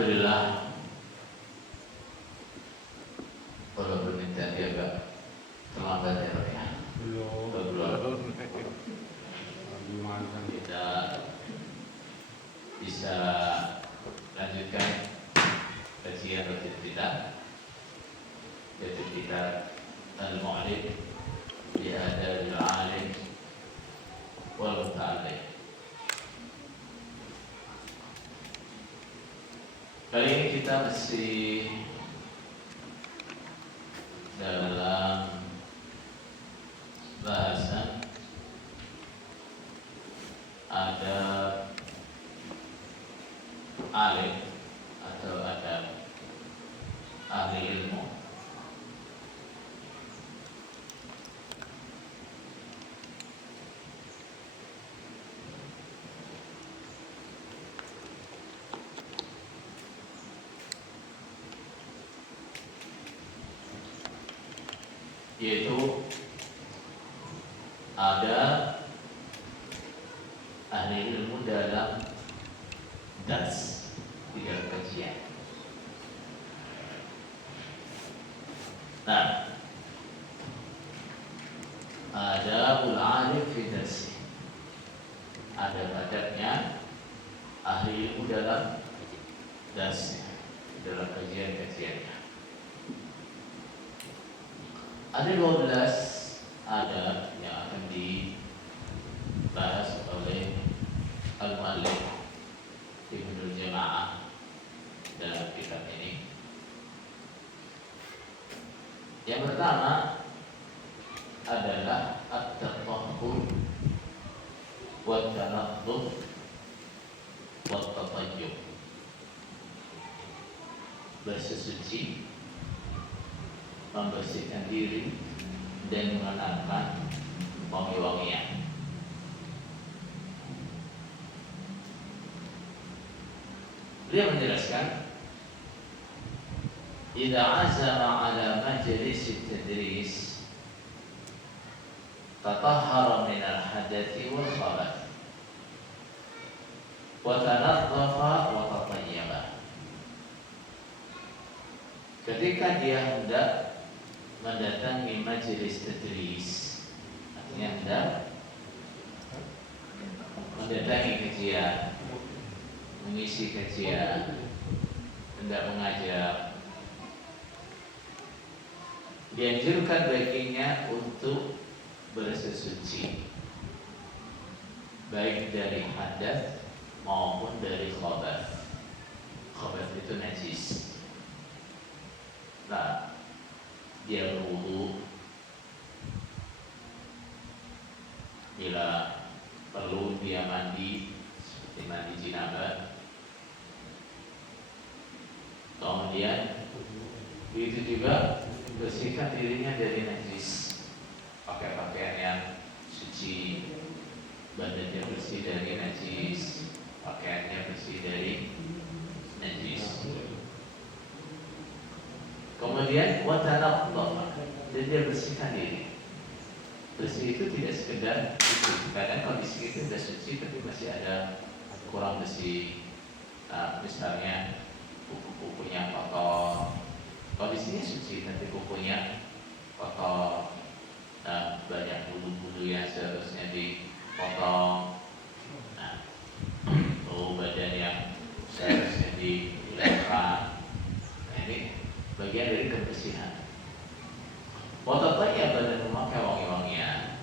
Alhamdulillah, walaupun tadi agak terlambat ya Pak ya. Belum. Kita bisa lanjutkan kajian rutin kita, yaitu kita Al-Mu'allim bi Adabil Alim wal Muta'allim. Kali ini kita masih dalam bahasan adab alim atau adab ahli ilmu. Yaitu ada ahli ilmu dalam dars, tidak kajian. Nah, adabul alim fi darsi, adab-adabnya ahli ilmu dalam darsnya, dalam kajian-kajiannya. Ada 12 adab yang akan dibahas oleh Al-Mu'allim Ibnul Jama'ah dalam kitab ini. Yang pertama adalah at-tatahhur wa at-tanadduf wa at-tatayyub, bersesuci, membersihkan diri dan mengenakan wangi-wangian. Beliau menjelaskan, "Idza azama ala majlis at-tadris, tatahhara min al-hadathi wal khabath, wa tanaddafa wa tatayyaba." Ketika dia hendak mendatangi majelis tadris, artinya hendak mendatangi kajian, mengisi kajian, hendak mengajar, dianjurkan baginya untuk bersesuci, baik dari hadas maupun dari khabath. Khabath itu najis. Nah, dia berwudu, bila perlu dia mandi seperti mandi janabah. Kemudian begitu juga bersihkan dirinya dari najis, pakai pakaian yang suci, badannya bersih dari najis, pakaiannya bersih dari najis. Kemudian watanaddafa, dan dia bersihkan diri. Bersih itu tidak sekedar suci. Kadang kondisi itu sudah suci tapi masih ada kurang bersih. Misalnya kukunya kotor, kondisinya suci tapi kukunya kotor. Banyak bulu-bulu yang seharusnya dipotong. Badan yang seharusnya dilempar. Ini bagian dari kebersihan. Watatayya, dan memakai wangi-wangian.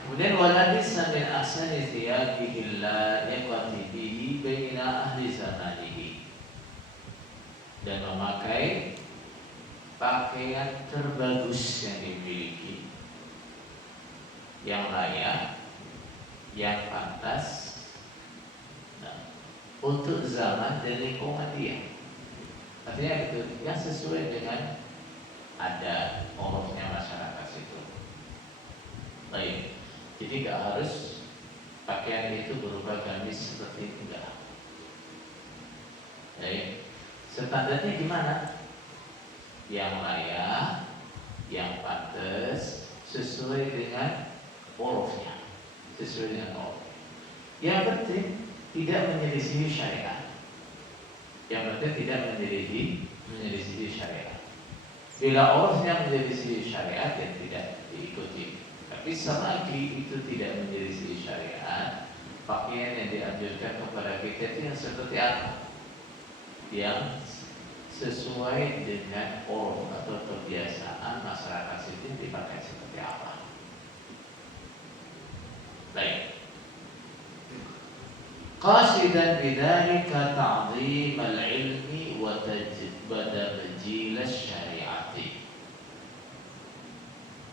Kemudian walabisa min ahsani thiyabihi la'iqati bihi baina ahli zamanihi, dan memakai pakaian terbagus yang dimiliki, yang layak, yang pantas untuk zaman dan lingkungan dia. Artinya itu yang sesuai dengan ada umumnya masyarakat itu. Baik, jadi nggak harus pakaian itu berupa gamis seperti itu, enggak. Baik, standarnya gimana? Yang layak, yang pantas, sesuai dengan urufnya, sesuai dengan uruf. Yang penting tidak menyelisihi syariat. Yang penting tidak menyelisihi syariat. Bila urusnya menyelisihi syariat, ya tidak diikuti. Tapi selagi itu tidak menyelisihi syariat, pakaian yang dianjurkan kepada kita itu yang seperti apa? Yang sesuai dengan uruf atau kebiasaan masyarakat situ dipakai seperti apa. Baik. Qasidan bidzalika ta'zim al-ilmi wa tabjil asy-syari'ati.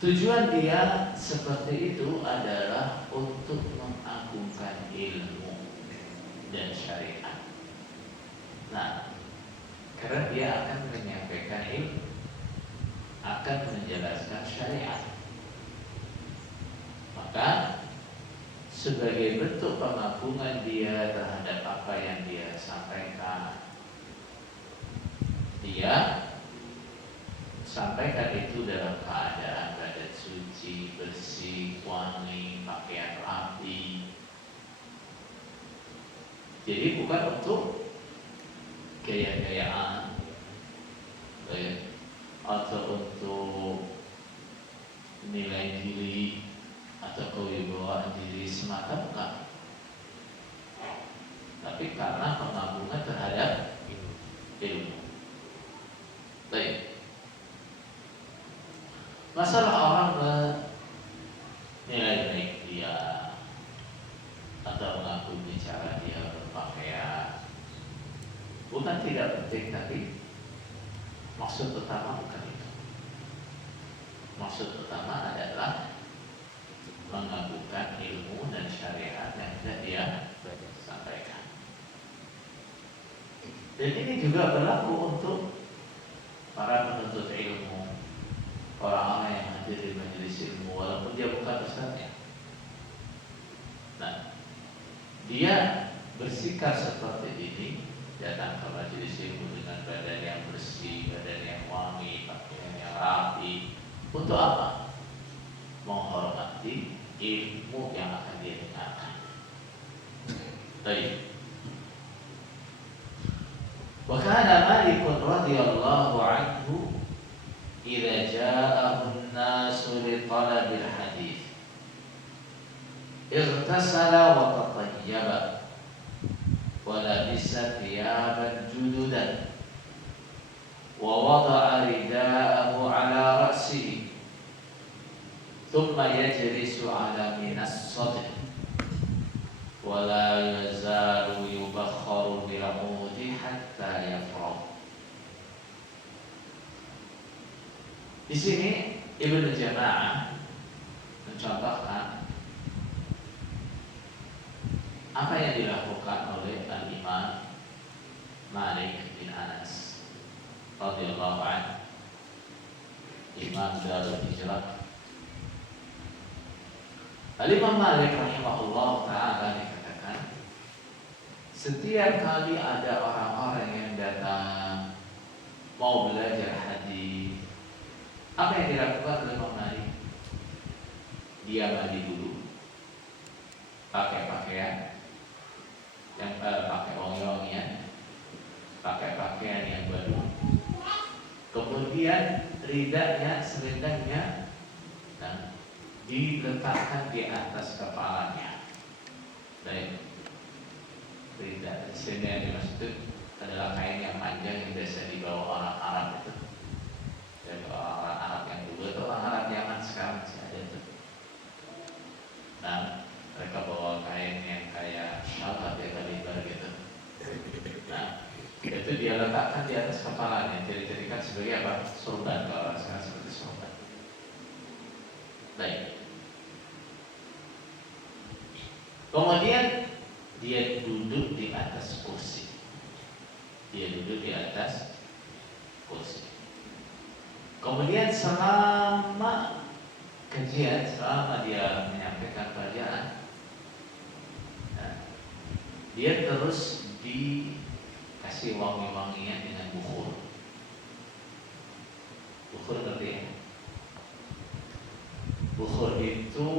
Tujuan dia seperti itu adalah untuk mengagungkan ilmu dan syariat. Nah, karena dia akan menyampaikan ilmu, akan menjelaskan syariat, maka sebagai bentuk pengagungan dia terhadap apa yang dia sampaikan, dia sampaikan itu dalam keadaan badan suci, bersih, wangi, pakaian rapi. Jadi bukan untuk gaya-gayaan atau untuk nilai diri atau kewibawaan diri semata, bukan. Tapi karena pengagungan terhadap ilmu. Baik. Masalah orang menilai baik dia atau mengagumi cara dia berpakaian, bukan tidak penting, tapi maksud utama bukan itu. Maksud utama adalah mengagungkan ilmu dan syariat yang tidak dia sampaikan. Dan ini juga berlaku untuk para penuntut ilmu, orang-orang yang hadir di majelis ilmu, walaupun dia bukan ustadznya. Nah, dia bersikap seperti ini, datang ke majelis ilmu dengan badan yang bersih, badan yang wangi, pakaian yang rapi. Untuk apa? Menghormati ilmu yang akan dia dengarkan. Baik. Wa kana Malik radhiyallahu anhu idza ja'ahu an-nasu li talabil hadits ightasala wa tatayyaba wa labisa thiyaban jududan wa wada'a rida'ahu ala ra'sihi thumma yajlisu ala minassadr wa la yazalu yubakharu bi'amudi hatta yafragh. Di sini Ibnu Jama'ah mencontohkan apa yang dilakukan oleh Al-Imam Malik bin Anas radhiyallahu anhu, Imam Darul Hijrah. Al-Imam Malik rahimahullah ta'ala dikatakan, setiap kali ada orang-orang yang datang mau belajar hadis, apa yang dilakukan oleh Imam Malik? Dia mandi dulu, pakai pakaian yang pakai wangi-wangian, pakai pakaian yang baru, kemudian ridanya, selendangnya diletakkan di atas kepalanya. Baik. Rida, selendang yang dimaksud adalah kain yang panjang yang biasa dibawa orang Arab itu. Dan orang Arab yang dulu atau orang Arab Yaman sekarang masih ada itu. Nah, mereka bawa kain yang kayak syal atau kaliber gitu. Nah, itu dia letakkan di atas kepalanya, dijadikan sebagai apa? Sorban, kalau orang sekarang seperti sorban. Baik. Kemudian dia duduk di atas kursi. Dia duduk di atas kursi. Kemudian selama kajian, selama dia menyampaikan pelajaran, dia terus dikasih wangi-wangian dengan bukhur. Bukhur ngerti ya? Bukhur itu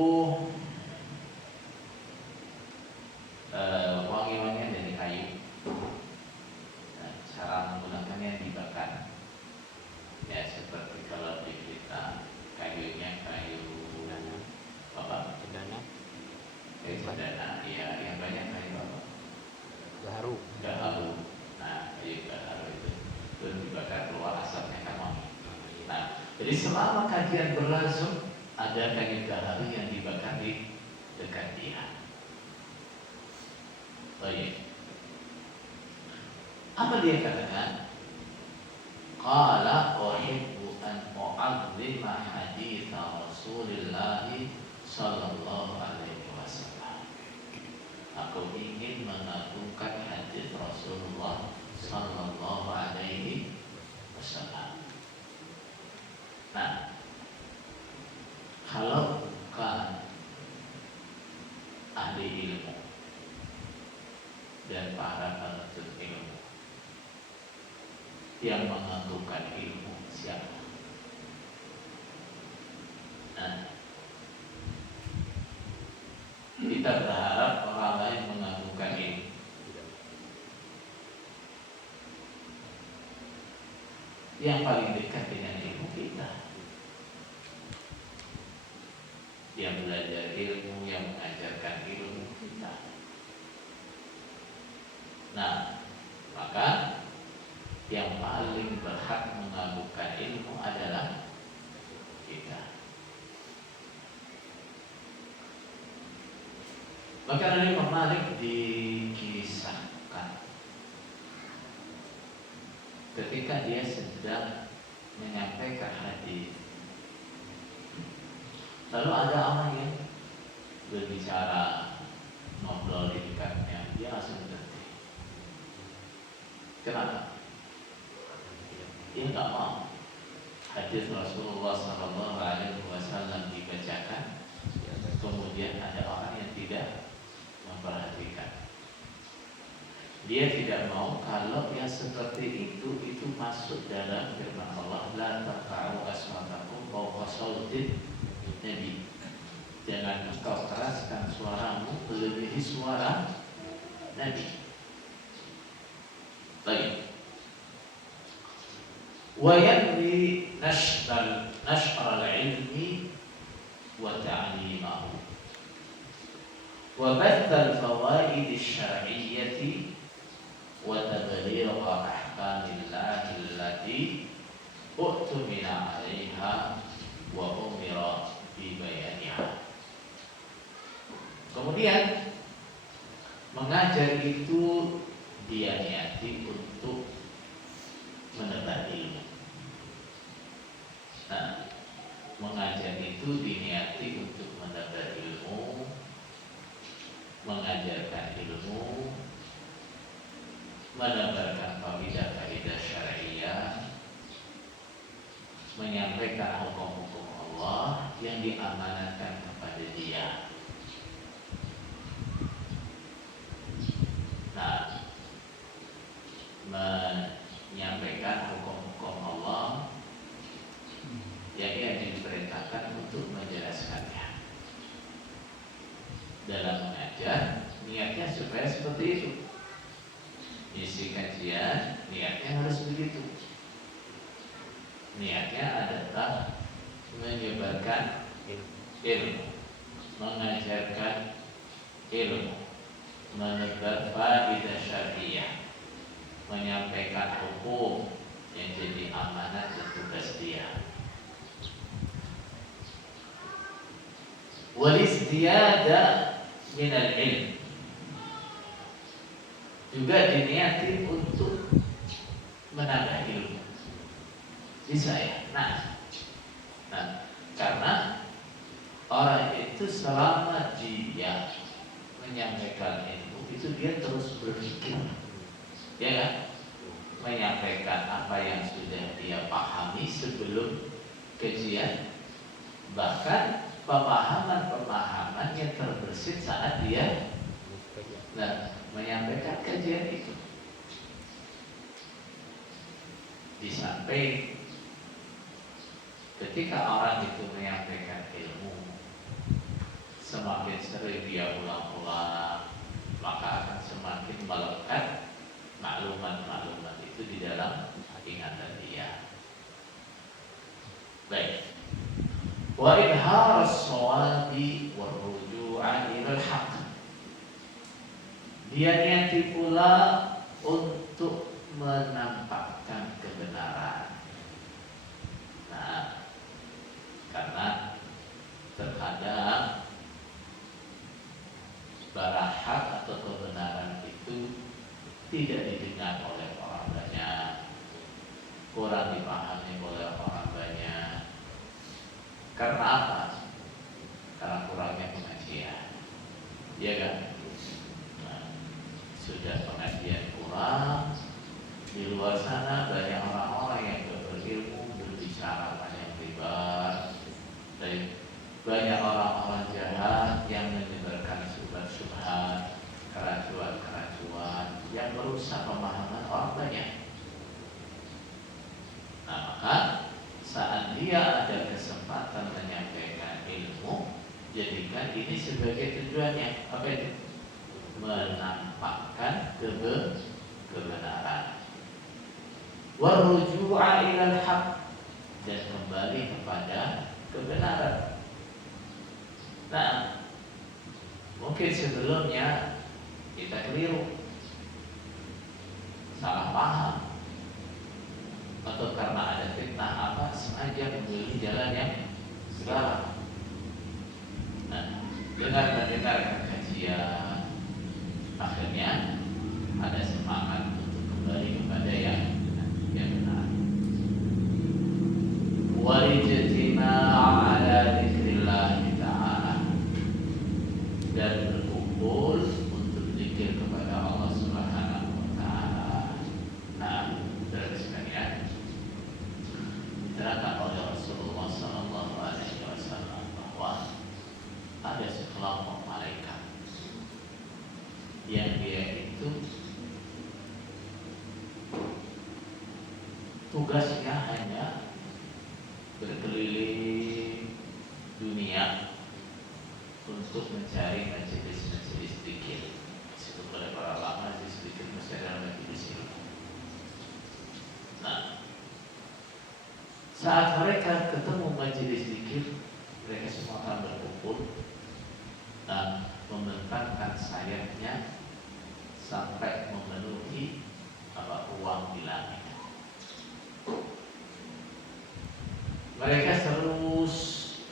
wangi-wangian cendana, ya yang banyak kayu apa? Gaharu. Gaharu. Nah, kayu gaharu itu dibakar keluar asapnya kan wangi. Nah, jadi selama kajian berlangsung ada kayu gaharu yang dibakar di dekat dia. Baik. Apa dia katakan? Qala uhibbu an u'azzima hadits Rasulillah sallallahu alaihi wasallam. Aku ingin mengagungkan hadis Rasulullah sallallahu alaihi wasallam. Nah, kalau bukan ahli ilmu dan para penuntut ilmu yang mengagungkan ilmu siapa? Nah, kita berharap orang lain mengagungkan ilmu. Yang paling dekat dengan ilmu kita, yang belajar ilmu, yang mengajarkan ilmu kita. Nah, maka yang paling berhak mengagungkan ilmu adalah kita. Maka dari Imam Malik dikisahkan ketika dia sedang menyampaikan hadis, lalu ada orang yang berbicara, ngobrol di dekatnya, dia langsung berhenti. Kenapa? Dia nggak mau hadis Rasulullah SAW dibacakan, kemudian ada orang yang tidak memperhatikan. Dia tidak mau kalau yang seperti itu masuk dalam firman Allah, la tarfa'u aswatakum fawqa sautin Nabi. Jangan engkau keraskan suaramu melebihi suara Nabi. Baik. Wa yanwi nashral ilmi wa ta'limahu wa bathal fawaid asy-syar'iyyati wa tabligh ahkamillahi allati u'tumina 'alaiha wa umira bi bayaniha. Kemudian mengajar itu dia niati untuk menebar ilmu. Nah, mengajar itu diniati untuk menebar ilmu, mengajarkan ilmu, menebarkan faidah-faidah syariah, menyampaikan hukum-hukum Allah yang diamanatkan kepada dia. Nah, menyampaikan hukum-hukum Allah yang ia diperintahkan untuk menjelaskannya. Dalam mengajar, niatnya supaya seperti itu. Isi kajian, niatnya harus begitu. Niatnya adalah menyebarkan ilmu, mengajarkan ilmu, menebar faidah syariah, menyampaikan hukum yang jadi amanat dan tugas dia. Wal-istiyada minal ilm, juga diniati untuk menambah ilmu. Bisa ya? Nah, karena orang itu selama dia menyampaikan ilmu itu dia terus berpikir, ya kan? Menyampaikan apa yang sudah dia pahami sebelum kajian, bahkan pemahaman-pemahaman yang terbersit saat dia menyampaikan kajian itu. Di samping ketika orang itu menyampaikan ilmu, semakin sering dia ulang-ulang, maka akan semakin melekat maklumat-maklumat itu di dalam ingatan dia. Baik. Wa idhar as-shawabi wa ruju'a ila al-haq. Dia niati pula untuk menampakkan kebenaran. Nah, karena terkadang barahak atau kebenaran itu tidak didengar oleh orang banyak, kurang dipahami oleh orang banyak. Karena apa? Karena kurangnya pengajian. Iya kan? Nah, sudah pengajian kurang, di luar sana banyak orang-orang yang berilmu berbicara banyak lebar, dan banyak orang-orang jahat yang menyebarkan syubhat-syubhat, keracuan-keracuan yang merusak pemahaman orang banyak. Nah, maka saat dia ada kesempatan menyampaikan ilmu, jadikan ini sebagai tujuannya. Apa itu? Menampakkan kebenaran. Warruju'a ilal haq, dan kembali kepada kebenaran. Nah, mungkin sebelumnya kita keliru, salah paham, atau karena ada fitnah apa sengaja memilih jalan yang salah. Nah, dengan mendengarkan kajian, akhirnya ada semangat untuk kembali kepada yang benar. Walijtina ala dzikrillah ta'ala, dan berkumpul untuk zikir kepada Allah Subhanahu wa taala. Nah, saudara sekalian, diterangkan oleh Rasulullah sallallahu alaihi wasallam bahwa ada sekelompok malaikat yang dia itu tugasnya hanya berkeliling dunia untuk mencari majelis-majelis zikir. Disebut oleh para ulama majelis zikir mesti adalah majelis ilmu. Nah, saat mereka ketemu majelis zikir, mereka semua akan berkumpul dan membentangkan sayapnya sampai memenuhi ruang di langit. Mereka terus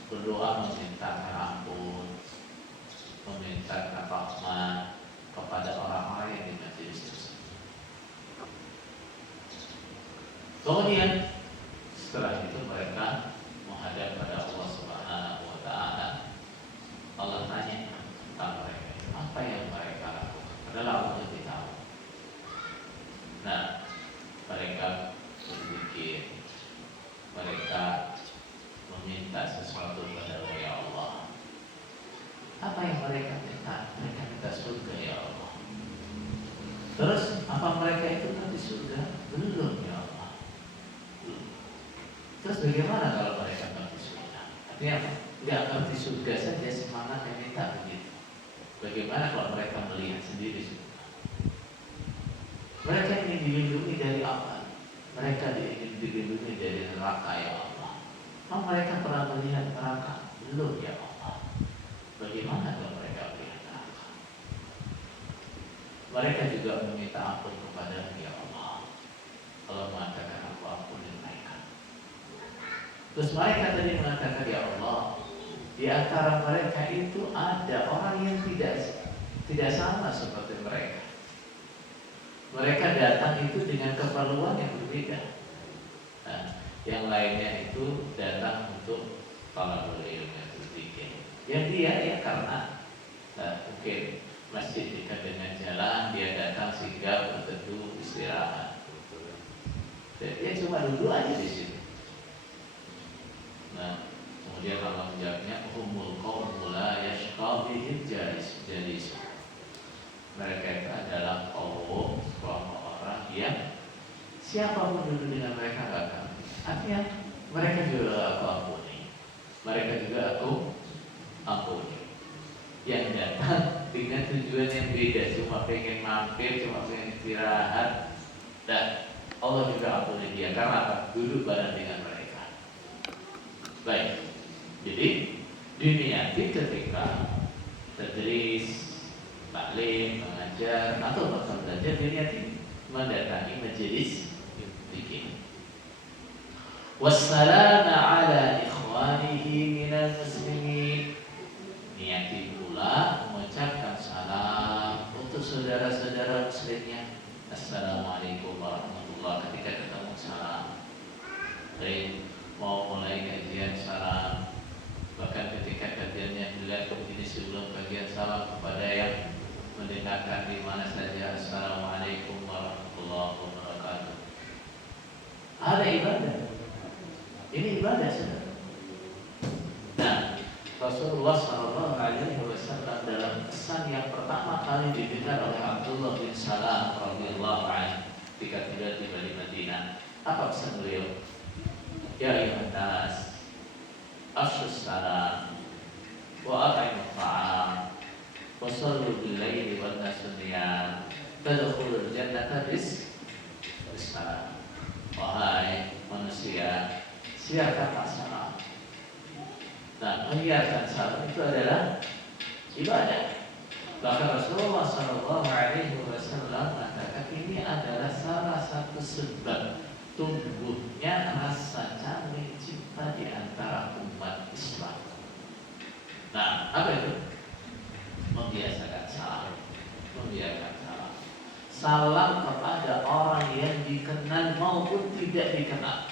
berdoa meminta ampun, meminta rahmat kepada orang-orang yang di majelis tersebut. Kemudian setelah itu mereka menghadap pada Allah Subhanahu wa taala. Allah tanya tentang mereka, apa yang mereka lakukan? Adalah Allah lebih tahu. Nah, mereka berzikir, mereka meminta sesuatu kepada ya Allah. Apa yang mereka minta? Mereka minta surga ya Allah. Terus apa mereka itu nanti surga? Belum ya Allah. Belum. Terus bagaimana kalau mereka nanti surga? Artinya apa? Nggak ngerti surga saja semangat yang minta begitu. Bagaimana kalau mereka melihat sendiri surga? Mereka ingin dilindungi dari apa? Mereka ingin dilindungi dari neraka ya Allah. Mereka pernah melihat neraka? Belum ya Allah. Bagaimana kalau mereka melihat neraka? Mereka juga meminta ampun kepada ya Allah. Allah mengatakan aku ampuni mereka. Terus mereka tadi mengatakan ya Allah, di antara mereka itu ada orang yang tidak sama seperti mereka. Mereka datang itu dengan keperluan yang berbeda. Nah, yang lainnya itu datang untuk talabul ilmu, berzikir. Yang dia ya karena mungkin masjid dekat dengan jalan, dia datang singgah berteduh istirahat. Dan dia cuma duduk aja di situ. Nah, kemudian Allah menjawabnya, umul qaum la yashqa bihim jalis. Mereka itu adalah kaum orang yang siapapun duduk dengan mereka gak akan. Artinya mereka juga aku ampuni, mereka juga aku ampuni. Yang datang dengan tujuan yang beda, cuma pengen mampir, cuma pengen istirahat, dan Allah juga ampuni dia karena apa? Duduk bareng dengan mereka. Baik, jadi diniati ketika tadris, taklim, mengaji mengajar atau bahkan belajar diniati mendatangi majelis zikir. Wassalamu ala ikhwanihi minal muslimin, niati pula mengucapkan salam untuk saudara-saudara muslimnya. Assalamualaikum warahmatullahi wabarakatuh. Ketika ketemu salam. Baik, mau mulai kajian salam. Bahkan ketika kajiannya dilihat begini sebelum kajian salam kepada yang mendengarkan di mana saja. Assalamualaikum warahmatullahi wabarakatuh. Ada ibadah. Ini ibadah saudara. Nah, Rasulullah SAW dalam pesan yang pertama kali didengar oleh Abdullah bin Salam radhiyallahu anhu ketika tiba di Madinah, apa pesan beliau? Ya ayuhan nas, afshus salam wa at'imut ta'am wa sallu bil laili wan nasu niyam tadkhulul jannata bisalam. Wahai manusia, siarkanlah salam. Nah, menyiarkan salam itu adalah ibadah. Bahkan Rasulullah SAW mengatakan ini adalah salah satu sebab tumbuhnya rasa saling cinta di antara umat Islam. Nah, apa itu? Membiasakan salam. Membiasakan salam. Salam kepada orang yang dikenal maupun tidak dikenal.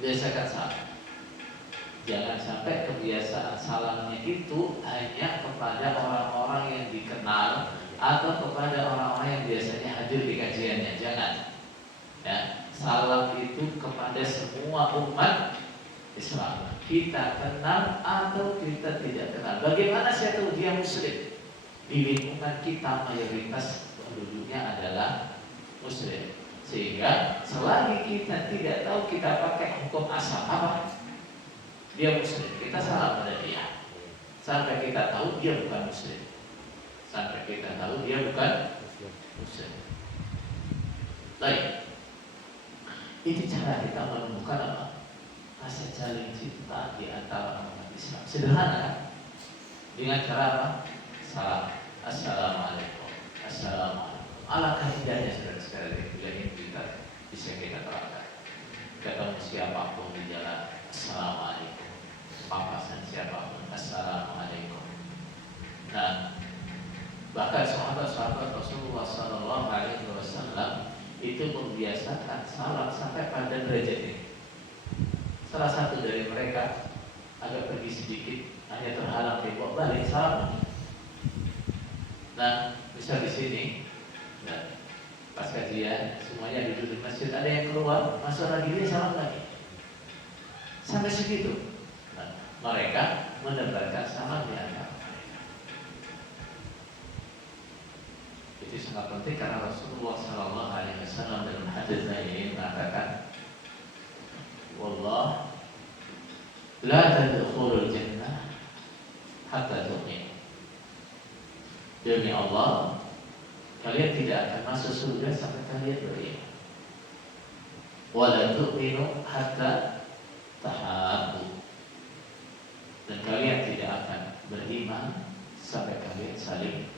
Biasakan salam. Jangan sampai kebiasaan salamnya itu hanya kepada orang-orang yang dikenal atau kepada orang-orang yang biasanya hadir di kajiannya. Jangan. Ya, salam itu kepada semua umat Islam. Kita kenal atau kita tidak kenal. Bagaimana saya tahu dia muslim? Di lingkungan kita mayoritas penduduknya adalah muslim. Sehingga selagi kita tidak tahu, kita pakai hukum asal apa? Dia muslim, kita salam pada dia. Sampai kita tahu dia bukan muslim. Sampai kita tahu dia bukan muslim. Baik. Ini cara kita menemukan apa? Rasa saling cinta di antara umat Islam. Sederhana kan? Dengan cara apa? Salam. Assalamualaikum. Assalamualaikum. Alangkah indahnya saudara-saudara yang kita bisa kita terapkan. Ketemu siapapun di jalan, Assalamualaikum. Papasan siapapun, Assalamualaikum. Nah, bahkan sahabat-sahabat Rasulullah SAW itu membiasakan salam sampai pada derajat ini. Salah satu dari mereka agak pergi sedikit, hanya terhalang tembok, balik salam. Nah, bisa di sini. Nah, pas kajian semuanya duduk di masjid, ada yang keluar, masuk lagi dia salam lagi. Sampai segitu. Nah, mereka menebarkan salam di antara mereka. Itu sangat penting karena Rasulullah SAW dalam hadisnya ini mengatakan, Wallah la tadkhulul jannah hatta tu'min. Demi Allah, kalian tidak akan masuk surga sampai kalian beriman. Wa la tu'minu hatta tahabbu. Dan kalian tidak akan beriman sampai kalian saling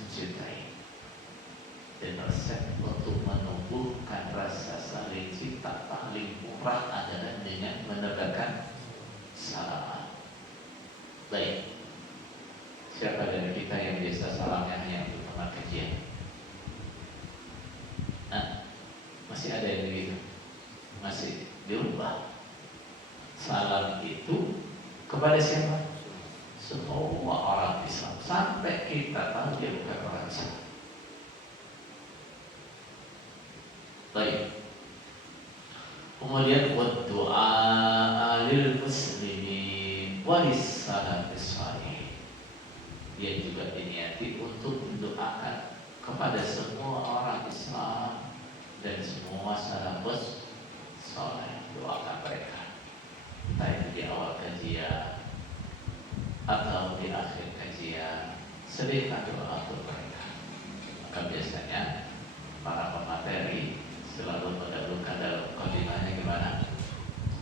mencintai. Dan resep untuk menumbuhkan rasa saling cinta paling murah adalah dengan menebarkan salam. Baik, siapa dari kita yang biasa salamnya hanya untuk teman kajian? Nah, masih ada yang begitu? Masih dirubah. Salam itu kepada siapa? Semua orang Islam. Sampai kita tahu dia bukan orang Islam. Baik. Kemudian doa lil muslimin walis salafis salih. Dia juga diniati untuk mendoakan kepada semua orang Islam dan semua salafus saleh. Doakan mereka, entah itu di awal kajian atau di akhir kajian, sediakan doa untuk mereka. Maka biasanya para pemateri selalu mendahulukan dalam qadimahnya gimana?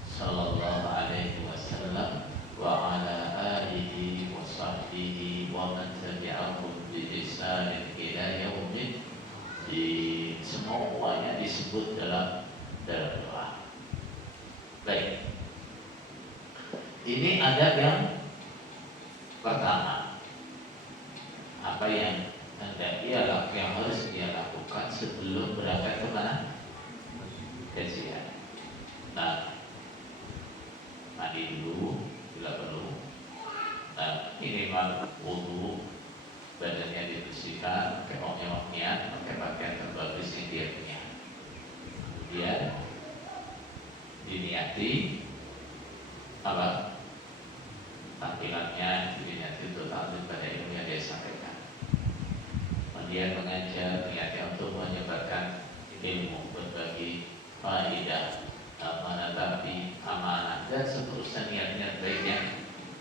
Sallallahu alaihi wasallam wa ala alihi wa sahbihi wa man tabi'ahum bi ihsanin ila yaumid disebut dalam doa. Baik. Ini adab yang pertama. Apa yang yang harus dia lakukan sebelum berangkat ke mana? Ke jihad. Nah, mandi dulu bila perlu. Nah, minimal wudu, badannya dibersihkan, pakai wangi-wangian, pakai pakaian terbagus yang dia punya. Kemudian diniati apa? Tampilannya diniati untuk taat pada ilmu yang dia sampaikan. Kemudian mengajar, niatnya untuk menyebarkan ilmu, berbagi faedah, menetapi amanah dan seterusnya niat-niat baiknya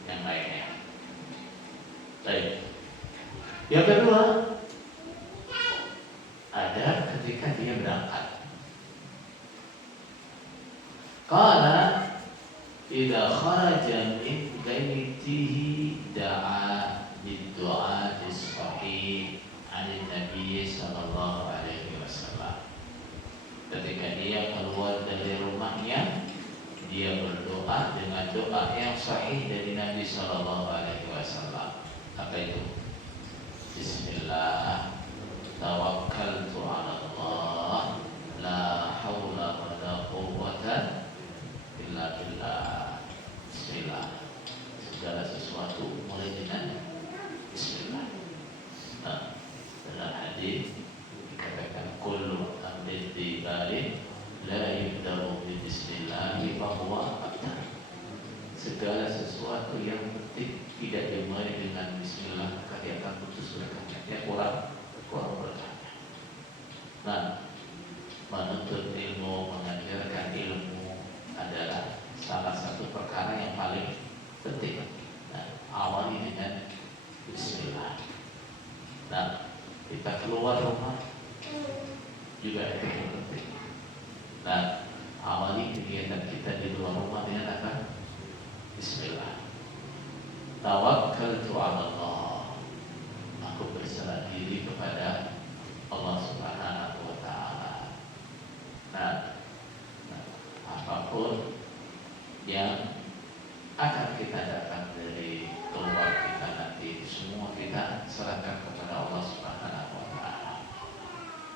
yang lainnya. Baik. Yang kedua, ada ketika dia berangkat. Qala idza kharaja min baitihi da'a bid-du'a as-sahih 'an Nabi sallallahu alaihi wasallam. Ketika dia keluar dari rumahnya, dia berdoa dengan doa yang sahih dari Nabi sallallahu alaihi wasallam. Apa itu? Bismillah, tawakkaltu 'ala Allah, la haula wa la quwwata illa billah. Bismillah. Segala sesuatu mulai dengan bismillah. Nah, dalam hadis dikatakan kullu amrin tibalin la yubda'u bi bismillah fa huwa abtar. Segala sesuatu yang penting tidak dimulai dengan bismillah, maka dia akan putus berkahnya. Dia kurang berkahnya. Nah, menuntut ilmu, mengajarkan ilmu adalah salah satu perkara yang paling penting. Nah, awali dengan bismillah. Nah, kita keluar rumah juga itu yang penting. Nah, awali kegiatan kita di luar rumah dengan apa? Bismillah. Tawakkaltu 'ala Allah. Aku berserah diri kepada Allah Subhanahu wa taala. Nah, apapun yang akan kita dapat dari keluar kita nanti, semua kita serahkan kepada Allah Subhanahu wa taala.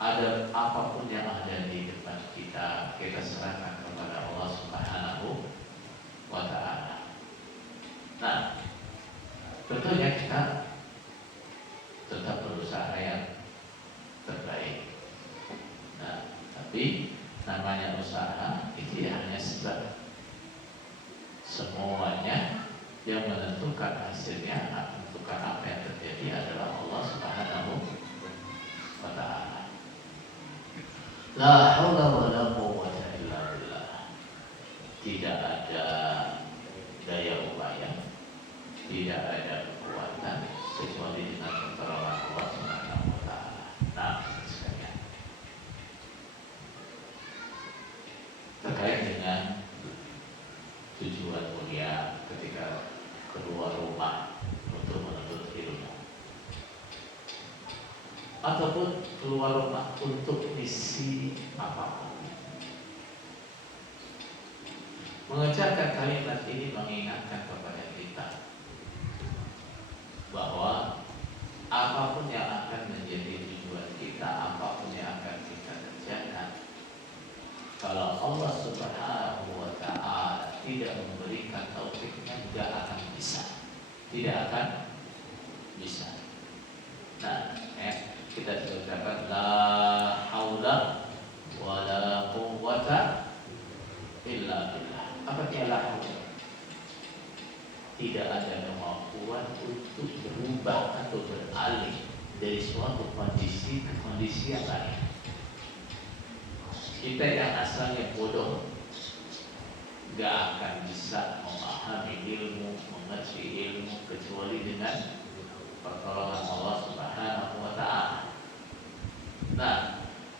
Ada apapun yang ada di depan kita, kita serahkan kepada Allah Subhanahu wa taala. Nah, tentunya kita tetap berusaha yang terbaik. Nah, tapi namanya usaha itu hanya sebab. Semuanya yang menentukan hasilnya, menentukan apa yang terjadi adalah Allah Subhanahu wa taala. La haula wa la quwwata illa billah. Tidak ada daya upaya, tidak ada kekuatan kecuali dengan pertolongan Allah Subhanahu wa taala. Nah, sekalian. Terkait dengan tujuan mulia ketika keluar rumah untuk menuntut ilmu, ataupun keluar rumah untuk misi apapun. Mengucapkan kalimat ini mengingatkan kepada kita bahwa apapun yang akan menjadi tujuan kita, apapun yang akan kita kerjakan, kalau Allah Subhanahu wa taala tidak memberikan taufiknya, tidak akan bisa. Tidak akan bisa. Nah, kita ucapkan la haula wa la quwwata illa billah. Apa artinya la haula? Tidak ada kemampuan untuk berubah atau beralih dari suatu kondisi ke kondisi yang lain. Kita yang asalnya bodoh gak akan bisa memahami ilmu, mengerti ilmu kecuali dengan pertolongan Allah Subhanahu wa taala. Nah,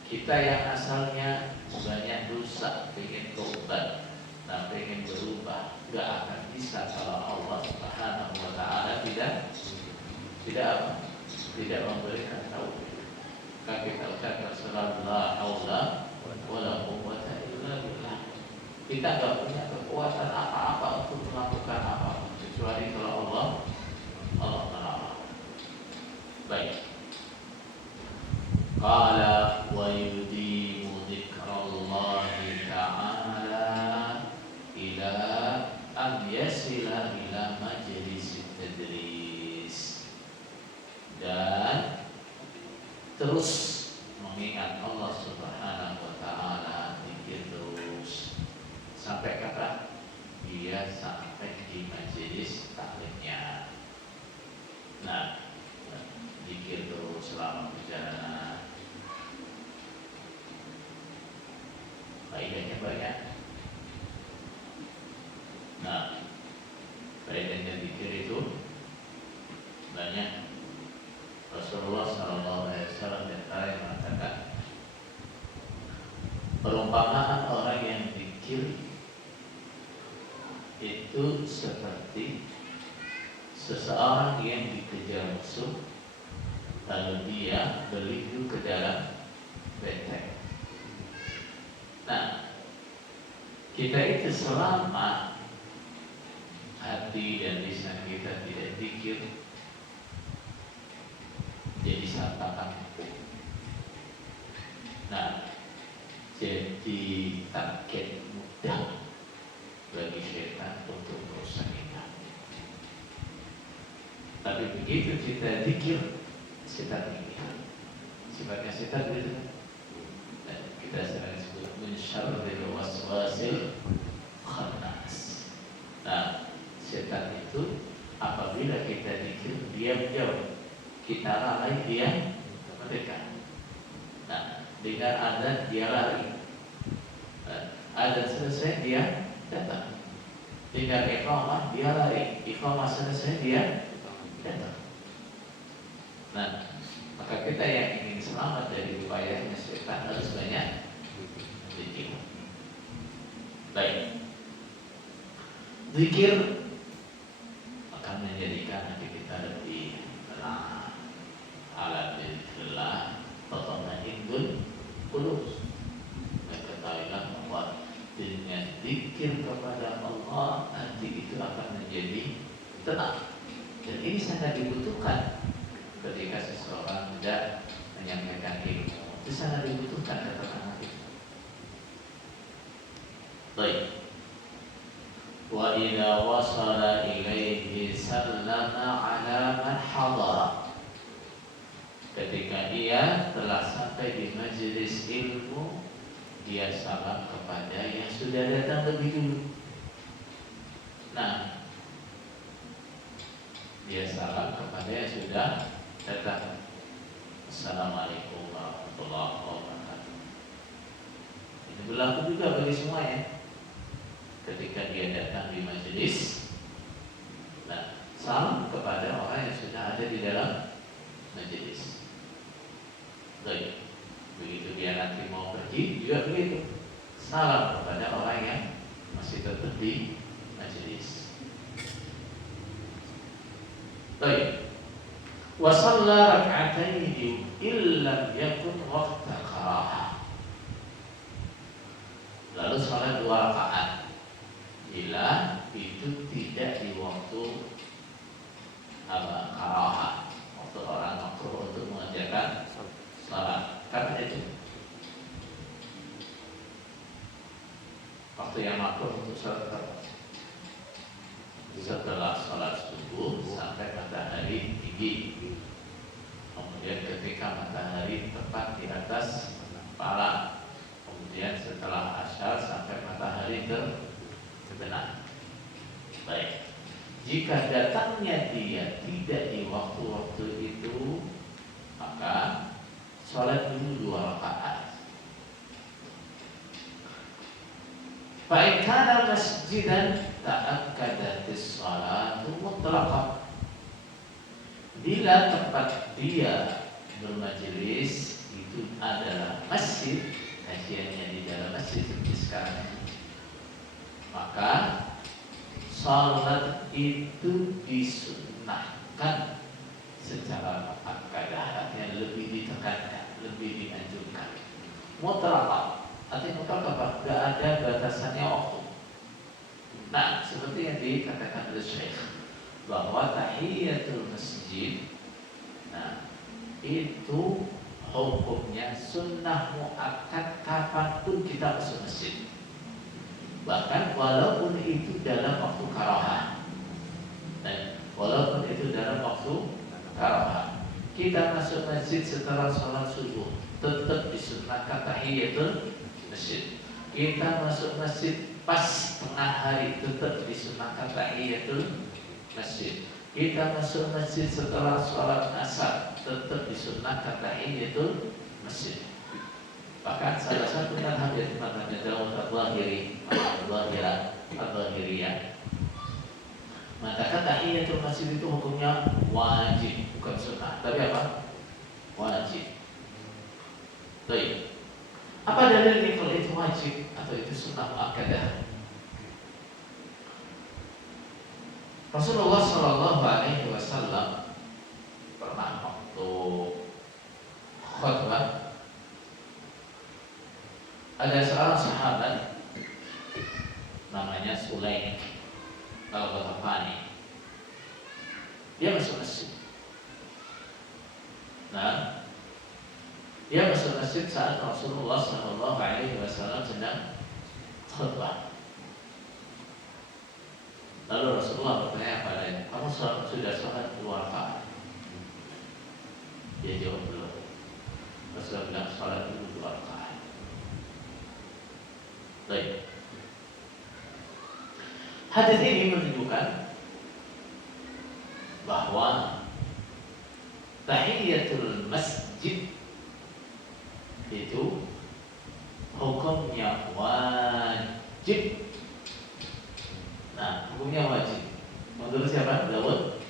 kita yang asalnya banyak dosa, ingin tobat, nah ingin berubah, gak akan bisa kalau Allah Subhanahu wa taala tidak memberikan taufik. Maka kita ucapkan la haula wa Kita nggak punya kekuatan apa-apa untuk melakukan apapun kecuali kalau Allah melarang. Baik. Qala wa yudimu dzikrallahi ta'ala ila an yasila ila majlis tadris, dan terus mengingat Allah Subhanahu wa taala, zikir terus sampai kata dia sampai di majelis taklimnya. Nah, zikir terus selama perjalanan. Faedahnya banyak. Nah, faedahnya zikir itu banyak. Rasulullah SAW mengatakan, perumpamaan orang yang zikir itu seperti seseorang yang dikejar musuh lalu dia berlindung ke dalam benteng. Nah, kita itu selama hati dan lisan kita tidak zikir, jadi santapan empuk. Nah, jadi target mudah bagi setan untuk merusak kita. Tapi begitu kita zikir, setan ini sifatnya setan begitu. Kita sering sebut min syarril waswasil khannas. Nah, setan itu apabila kita zikir, dia menjauh, kita lalai, dia mendekat. Nah, dengan azan dia lari, azan selesai dia datang. Dengan iqamah dia lari, iqamah selesai dia datang. Nah, maka kita yang ingin selamat dari upayanya setan harus banyak zikir. Baik, zikir akan menjadikan hati kita lebih tenang. Ala dzikrillah tatma'innul qulub. Dan ketahuilah bahwa dengan zikir kepada Allah, hati itu akan menjadi tenang. Dan ini sangat dibutuhkan ketika seseorang tidak menyampaikan ilmu. Itu sangat dibutuhkan ketenangan itu. Baik. Wa idza wasala ilaihi sallama ala man hadara. Ketika ia telah sampai di majelis ilmu, dia salam kepada yang sudah datang lebih dulu. Nah, dia salam kepada yang sudah datang. Assalamualaikum warahmatullahi wabarakatuh. Ini berlaku juga bagi semuanya. Ketika dia datang di majelis, nah, salam kepada orang yang sudah ada di dalam majelis. Baik, begitu dia nanti mau pergi juga begitu. Salam kepada orang yang masih tetap di majelis. Baik. Wa shalla rak'ataini illam yakun waqta qara'ah. Lalu salat 2 rakaat bila itu tidak di waktu qara'ah, waktu orang makruh untuk mengerjakan salat. Karena itu waktu yang makruh untuk salat setelah salat subuh sampai matahari tinggi. Kemudian ketika matahari tepat di atas kepala. Kemudian setelah asyar sampai matahari terbenam. Baik. Jika datangnya dia tidak di waktu-waktu itu, maka salat dulu 2 rakaat. Fa in kana masjidan ta'akkadatis shalatu mutlaqan. Bila tempat dia bermajelis itu adalah masjid, kajiannya di dalam masjid seperti sekarang, maka salat itu disunnahkan secara muakkadah, artinya lebih ditekankan, lebih dianjurkan. Mutlaqan, artinya mutlaq apa? Gak ada batasannya waktu. Nah, seperti yang dikatakan oleh Syekh bahwa tahiyatul masjid, nah itu hukumnya sunnah muakkad kapanpun kita masuk masjid. Bahkan walaupun itu dalam waktu karahah, dan walaupun itu dalam waktu karahah, kita masuk masjid setelah sholat subuh tetap disunnahkan tahiyatul masjid. Kita masuk masjid pas tengah hari tetap disunahkan tahiyatul masjid. Kita masuk masjid setelah sholat asar tetap disunahkan tahiyatul masjid. Bahkan salah satu madhab dari madhabnya Dawud Al-Zahiriyah mengatakan tahiyatul masjid itu hukumnya wajib, bukan sunnah, tapi apa? Wajib. Baik. Apa dalilnya kalau itu wajib atau itu sunnah muakkadah? Rasulullah Shallallahu Alaihi Wasallam pernah waktu khutbah ada seorang sahabat namanya Sulaim Al-Ghatafani. Dia masuk masjid. Nah, dia masuk masjid saat Rasulullah Shallallahu Alaihi Wasallam sedang khutbah. Lalu Rasulullah bertanya padanya, kamu sudah sholat 2 rakaat? Dia jawab belum. Rasulullah bilang sholat dulu 2 rakaat. Baik. Hadis ini menunjukkan bahwa tahiyatul masjid itu hukumnya wajib. Nah, hukumnya wajib. Menurut siapa? Dawud.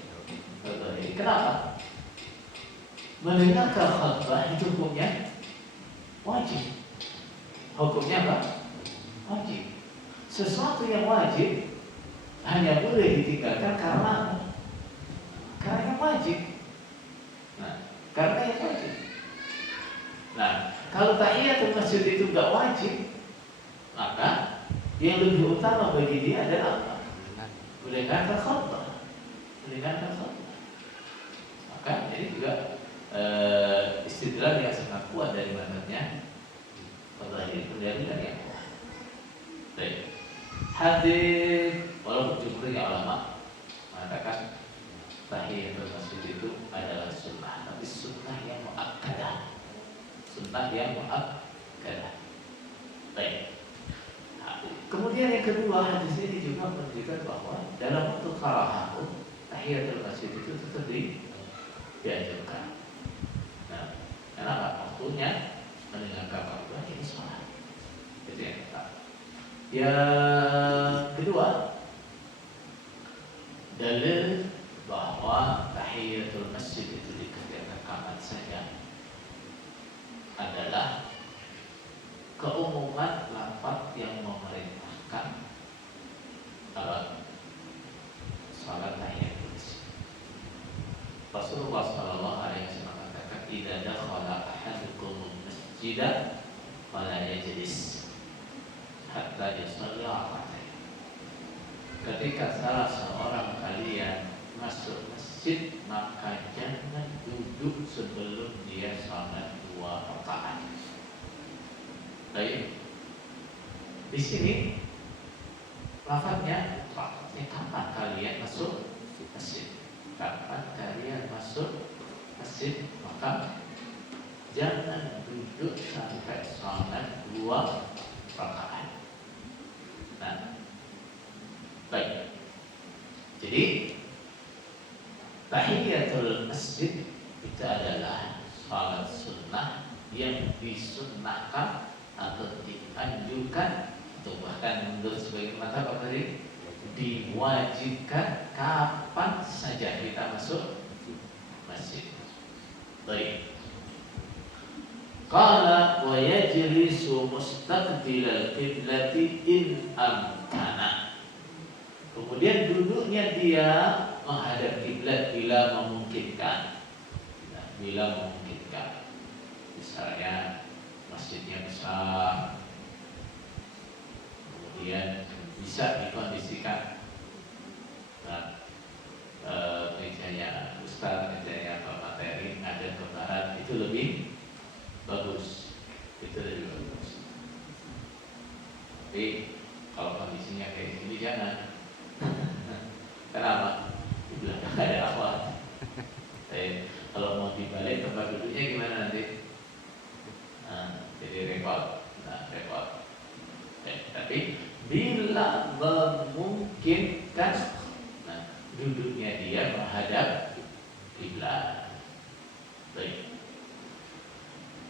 Ini kenapa? Mendengarkan khutbah itu hukumnya wajib. Hukumnya apa? Wajib. Sesuatu yang wajib hanya boleh ditinggalkan karena yang wajib. Nah, karena yang wajib. Nah, kalau tahiyatul masjid itu enggak wajib, maka yang lebih utama bagi dia adalah apa? Mendengarkan khutbah. Mendengarkan khutbah. Maka ini juga istidlal yang sangat kuat dari madhabnya Al-Zahiri, pendalilan yang kuat. Baik. Hadis walaupun jumhurnya ulama mengatakan tahiyatul masjid itu adalah sunnah, tapi sunnah yang muakkadah. Sunnah yang muakkadah. Baik. Nah, kemudian yang kedua, hadis ini juga menunjukkan bahwa dalam waktu karahah tahiyatul masjid itu tetap dianjurkan. Nah, karena waktunya mendengarkan khutbah ini sholat. Itu yang pertama. Yang kedua, dalil bahwa tahiyatul masjid itu dikerjakan kapan saja adalah keumuman lafaz yang memerintahkan salat tahiyatul masjid. Rasulullah Shallallahu Alaihi Wasallam mengatakan, "Idza dakhala ahadukum masjidan fala yajlis hatta yusalli rak'atain." Ketika salah seorang kalian masuk masjid, maka jangan duduk sebelum dia salat 2 rakaat. Baik. Di sini lafaznya kapan kalian masuk masjid? Kapan kalian masuk masjid, maka jangan duduk sampai salat 2 rakaat. Nah, baik. Jadi tahiyatul masjid itu adalah salat sunnah yang disunnahkan atau dianjurkan, atau bahkan menurut sebagian mazhab tadi diwajibkan kapan saja kita masuk masjid. Baik. Qala wa yajlisu mustaqbilal qiblati in amkana. Kemudian duduknya dia menghadap kiblat bila memungkinkan. Nah, bila memungkinkan. Misalnya masjidnya besar, kemudian di bisa dikondisikan. Nah, mejanya Ustaz, mejanya Pak Materi ada ke barat, itu lebih bagus. Itu lebih bagus. Tapi kalau kondisinya kayak gini jangan. Kenapa? Di belakang ada apa? Kalau mau dibalik tempat duduknya gimana nanti? Nah, jadi repot. Nah, repot. Tapi bila memungkinkan, nah, duduknya dia menghadap kiblat. Baik.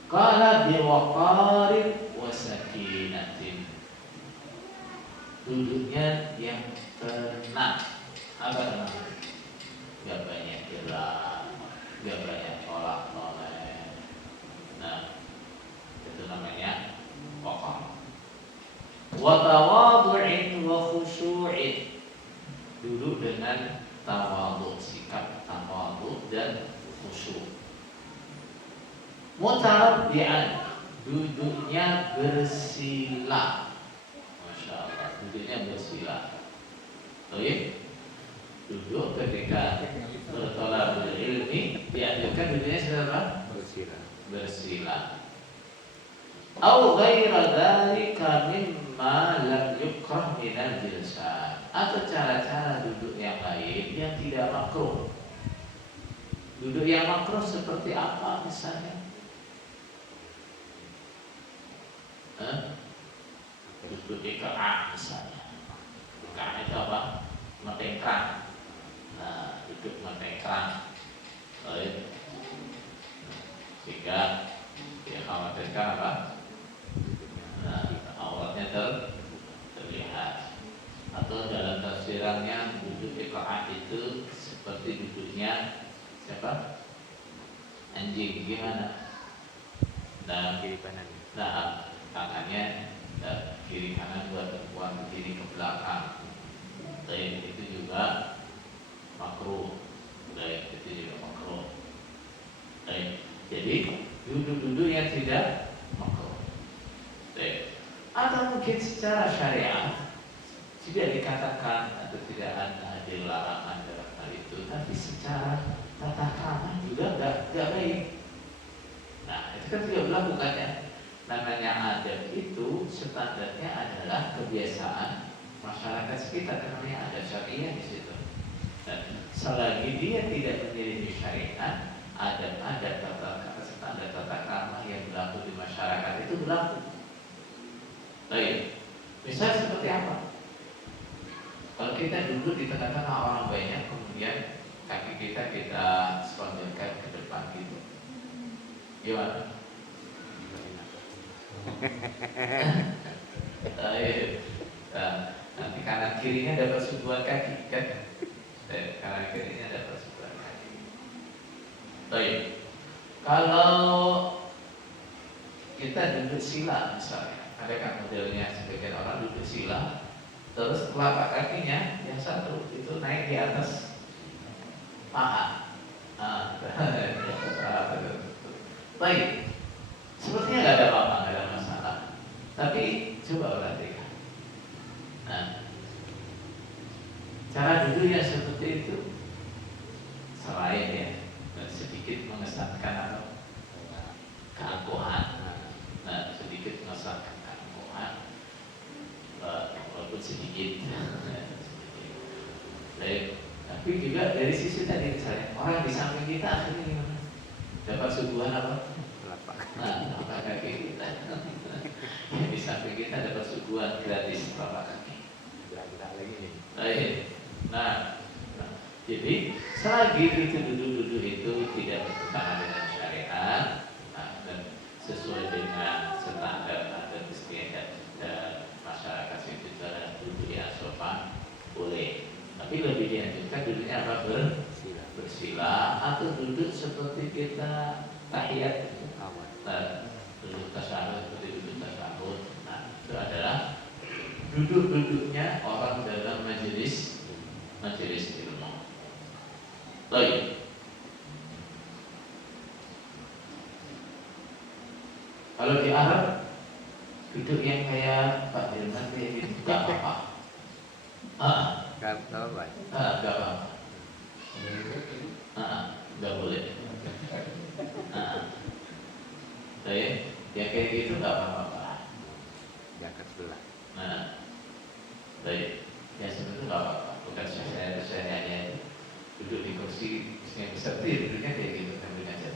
Qala biwaqarin wa sakinatin. Duduknya yang tenang. Apa namanya? Gak banyak gerak, gak banyak tolak-tolak. Nah, itu namanya waqar. Wa tawadhu'in wa khusyu'in. Duduk dengan tawadhu, sikap tawadhu dan khusyuk. Mutarabbi'an, duduknya bersila. Masya Allah, duduknya bersila. Baik. Duduk ketika bertolak ilmi dianjurkan duduknya secara bersila. Au ghaira dzalika mimma lam yukrah minal jilsah, atau cara-cara duduk yang lain yang tidak makruh. Duduk yang makruh seperti apa misalnya? Duduk di kerak misalnya. Kerak itu apa? Metengkrang. Nah, duduk metengkrang. Baik. Sehingga dia khawatirkan apa? Nah, auratnya terlihat. Atau dalam tafsirannya duduk di kerak itu seperti duduknya siapa? Anjing, gimana? Nah, kiri kanan. Nah, tangannya kiri kanan buat perempuan, kiri ke belakang. Baik, itu juga makruh. Baik, itu juga makruh. Baik, jadi duduk-duduk yang tidak makruh. Baik. Atau mungkin secara syariat tidak dikatakan atau tidak ada dilarang dalam hal itu, tapi secara tata krama juga tidak baik. Nah, itu kan tidak melakukannya. Namanya adab itu standarnya adalah kebiasaan masyarakat sekitar, namanya ada syariah di situ. Dan selagi dia tidak memiliki syariat, ada standar tata krama yang berlaku di masyarakat itu berlaku. Baik, misal seperti apa? Kalau kita duduk di tengah-tengah orang banyak, kemudian kaki kita spondorkan ke depan gitu, gimana? Nanti kanan kirinya dapat subuhan kaki kan? Kanan kirinya dapat subuhan kaki. Baik. Kalau kita duduk sila misalnya, ada kan modelnya sebagian orang duduk sila, terus telapak kakinya yang satu itu naik di atas paha. Baik. Sepertinya nggak ada apa-apa, nggak ada masalah. Tapi coba perhatikan. Nah, cara duduk yang seperti itu, selain ya sedikit mengesankan apa? Keangkuhan. Nah, sedikit mengesankan keangkuhan, walaupun sedikit. Baik. Tapi juga dari sisi tadi misalnya orang di samping kita akhirnya gimana? Dapat suguhan apa? Nah, telapak kaki kita. Yang di samping kita dapat suguhan gratis telapak kaki. Baik. Nah, jadi selagi itu duduk-duduk itu tidak bertentangan dengan syariat, dan sesuai dengan standar adat istiadat masyarakat itu cara duduk yang sopan, boleh. Tapi lebih dianjurkan duduknya apa? Bersila atau duduk seperti kita tahiyat. Nah, duduk tasyahud seperti duduk tasyahud. Nah, itu adalah duduk-duduknya orang dalam majelis ilmu. Baik. Kalau di Arab duduk yang kayak Pak Dirman kayak gitu, gak apa-apa. Nggak apa-apa. Nggak apa-apa. Nggak boleh. Baik, ya kayak gitu nggak apa-apa. Jaket sebelah. Baik, ya sebetulnya nggak apa-apa. Bukan saya hanya duduk di kursi yang seperti duduknya kayak gitu sambil ngajar.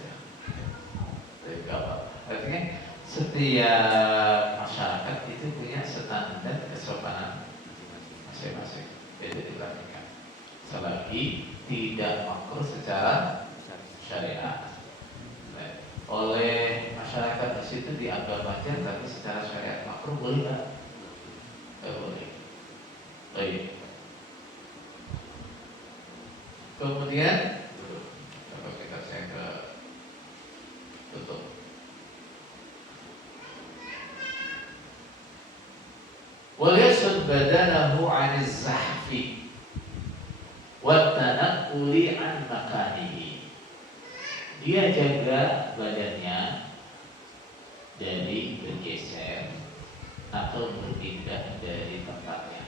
Baik, nggak apa-apa. Artinya setiap masyarakat itu punya standar kesopanan masing-masing. Itu dilakukan. Selagi tidak makruh secara syariat. Oleh masyarakat di situ dianggap wajar, tapi secara syariat makruh boleh nggak? Nggak boleh. Baik. Kemudian, kalau kita saya ke tutup. Walyasud badanahu 'anil zahfi wa tanaqquli 'an makanihi. Dia jaga badannya dari bergeser atau berpindah dari tempatnya.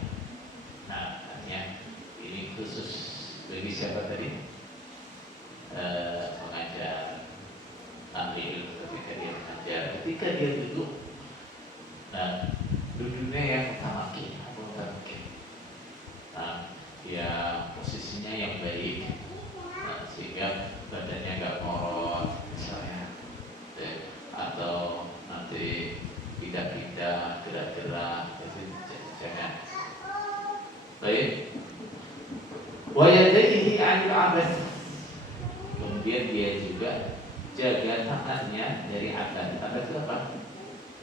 Nah, artinya ini khusus bagi siapa tadi? Pengajar ambil ketika dia mengajar, ketika dia duduk. Nah, duduknya yang mutamakkin, dia posisinya yang baik, sehingga badannya nggak morot misalnya, atau nanti pindah-pindah, gerak-gerak, itu jangan. Baik. Wa yadayhi 'anil 'abath. Kemudian dia juga jaga tangannya dari abath. Abath itu apa?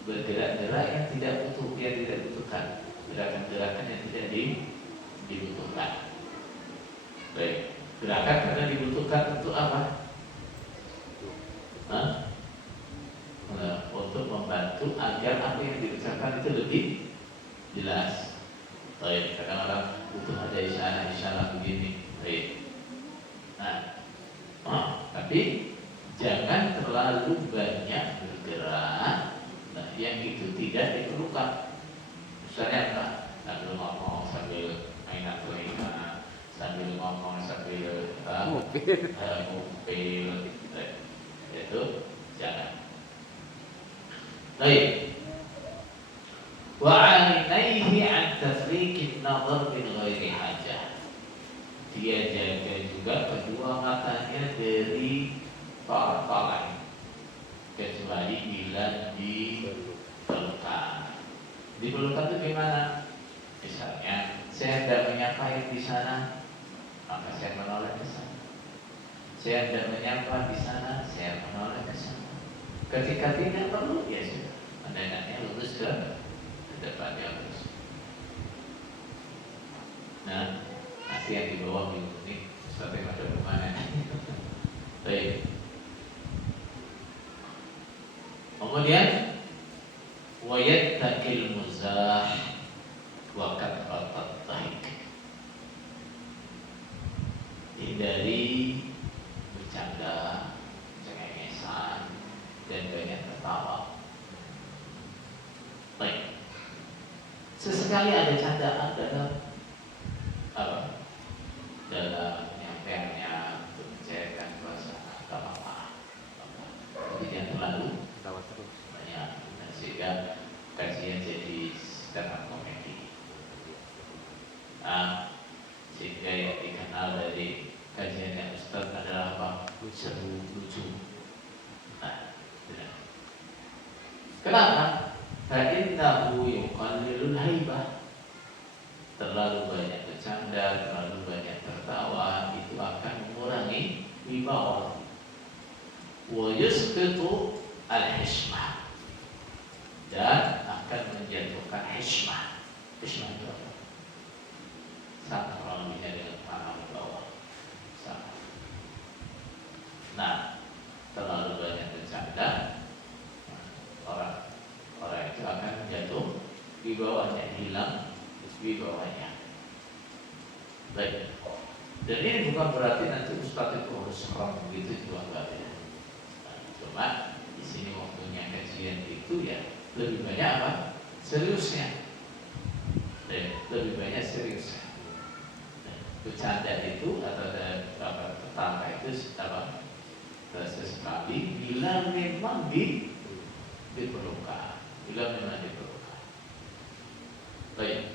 Bergerak-gerak yang tidak dibutuhkan, gerakan-gerakan yang tidak dibutuhkan. Baik. Gerakan karena dibutuhkan untuk apa? Untuk membantu agar apa yang diucapkan itu lebih jelas. Baik, kadang orang butuh ada isyarat begini. Baik. Tapi jangan terlalu banyak bergerak. Nah, yang itu tidak diperlukan. Misalnya apa? Sambil ngomong, sambil mainan telinga, sambil ngomong, sambil ngupil, itu jangan. Baik. Wa 'ainaihi 'an tafriqin nazar min ghairi hajah. Dia jaga juga kedua matanya dari tolak-tolak, kecuali bila diperlukan. Diperlukan itu gimana? Misalnya, saya tidak menyapa yang di sana, maka saya menoleh ke sana. Saya tidak menyapa di sana, saya menoleh ke sana. Ketika tidak perlu, ya sudah, mendadak lurus ke depannya lurus. Nah, nanti yang di bawah bingung nih, seperti ada kemana? Baik. Kemudian, wayat takil muzah wa kathratat dhahik. Hindari bercanda, cengengesan, dan banyak tertawa. Baik. Sesekali ada candaan dalam penyampaiannya untuk mencairkan suasana, tak apa-apa. Tapi jangan terlalu Tawa terus. banyak, sehingga kajian jadi stand-up comedy. Sehingga yang dikenal dari kajian yang Ustaz adalah apa? Seru, lucu. Benar. Kenapa? Fa'innahu yuqallilul haibah. Terlalu banyak bercanda, terlalu banyak tertawa, itu akan mengurangi wibawa. Wa yusqitu al-hishmah, dan akan menjatuhkan hishmah. Hishmah itu apa? Sama kurang lebihnya dengan makna wibawa. Sama. Nah, terlalu banyak bercanda, orang itu akan jatuh wibawanya, hilang wibawanya. Baik. Dan ini bukan berarti nanti Ustaz itu harus serem begitu, juga enggak ya. Cuma di sini waktunya kajian itu ya lebih banyak apa? Seriusnya. Dan lebih banyak seriusnya. bercanda itu atau tetangga itu sesekali bila memang diperlukan, Baik.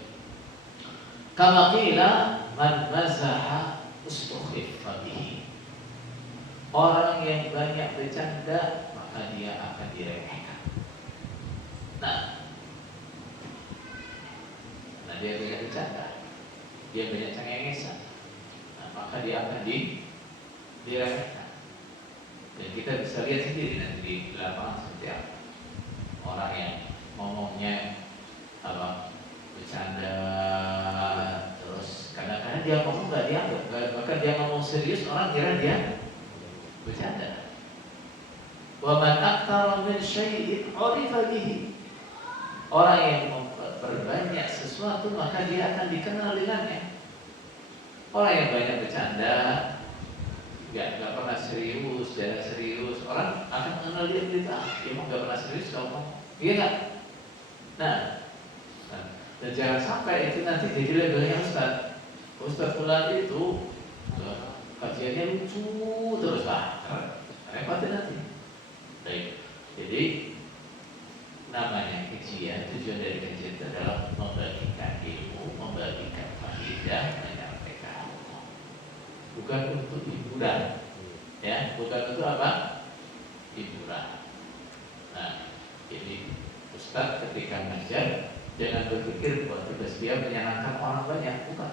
Kama qila man mazaha ustukhiffa bihi. Orang yang banyak bercanda maka dia akan diremehkan. Nah, dia banyak bercanda, dia banyak cengengesan, maka dia akan diremehkan. Dan kita bisa lihat sendiri nanti di lapangan seperti apa. Orang yang ngomongnya bercanda, terus kadang-kadang dia ngomong nggak dianggap, bahkan dia ngomong serius orang kira dia bercanda. Wa man aktsara min syai'in 'urifa bihi. Orang yang memperbanyak sesuatu maka dia akan dikenal dengannya. Orang yang banyak bercanda, nggak pernah serius, jarang serius, orang akan mengenal dia emang nggak pernah serius kalau ngomong, iya nggak? Nah, dan jangan sampai itu nanti jadi labelnya Ustaz Fulan itu kajiannya lucu terus repotnya nanti. Baik, jadi namanya kajian, tujuan dari kajian itu adalah membagikan ilmu, membagikan faedah, menyampaikan hukum. Bukan untuk hiburan, ya, bukan untuk apa? Hiburan. Nah, jadi Ustaz ketika mengajar jangan berpikir bahwa tugas dia menyenangkan orang banyak, bukan.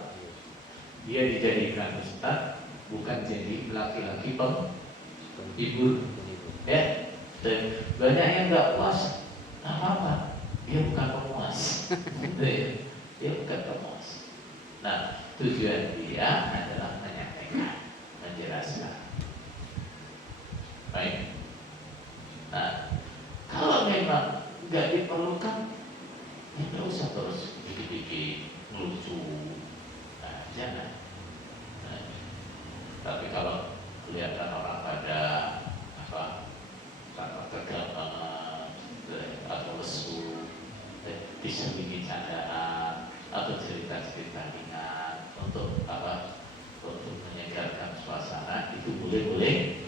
Dia dijadikan Ustaz bukan jadi laki-laki penghibur, ya. Dan banyak yang nggak puas, apa-apa, dia bukan pemuas. Dia bukan pemuas. Nah, tujuan dia adalah menyampaikan, menjelaskan. Baik. Nah, kalau memang nggak diperlukan, ya nggak usah terus bikin lucu. Nah, jangan. Nah, tapi kalau kelihatan orang pada tegang banget atau lesu, bisa bikin candaan atau cerita-cerita ringan untuk untuk menyegarkan suasana, itu boleh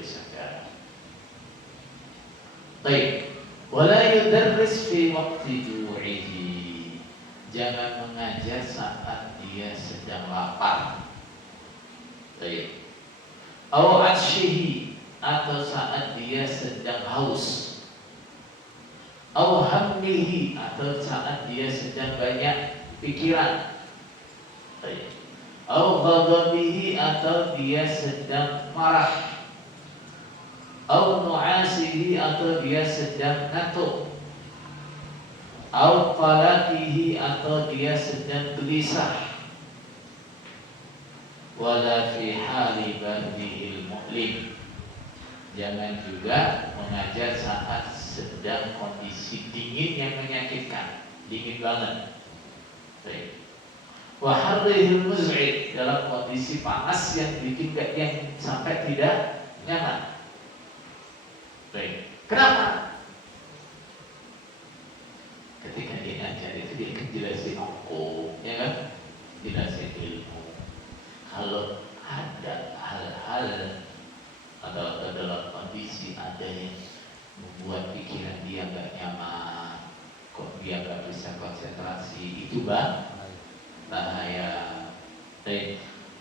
saja. Baik, wala yudarris fi waqti ju'ihi. Jangan mengajar saat dia sedang lapar. Baik. Aw atshihi, atau saat dia sedang haus. Aw hammihi, atau saat dia sedang banyak pikiran. Baik. Aw ghadabihi, atau dia sedang marah. Aw nu'asihi, atau dia sedang ngantuk. Aw qalaqihi, atau dia sedang gelisah. Wala fi hali bardihil mu'lim. Jangan juga mengajar saat sedang kondisi dingin yang menyakitkan, dingin banget. Baik. Wa harrihil muz'id, dalam kondisi panas yang bikin yang sampai tidak nyaman. Baik. Kenapa? Ketika dia ngajar itu dia akan jelasin hukum, ya kan? Jelasin ilmu. Kalau ada hal-hal atau dalam kondisi ada yang membuat pikiran dia nggak nyaman, kok dia nggak bisa konsentrasi, itu bahaya.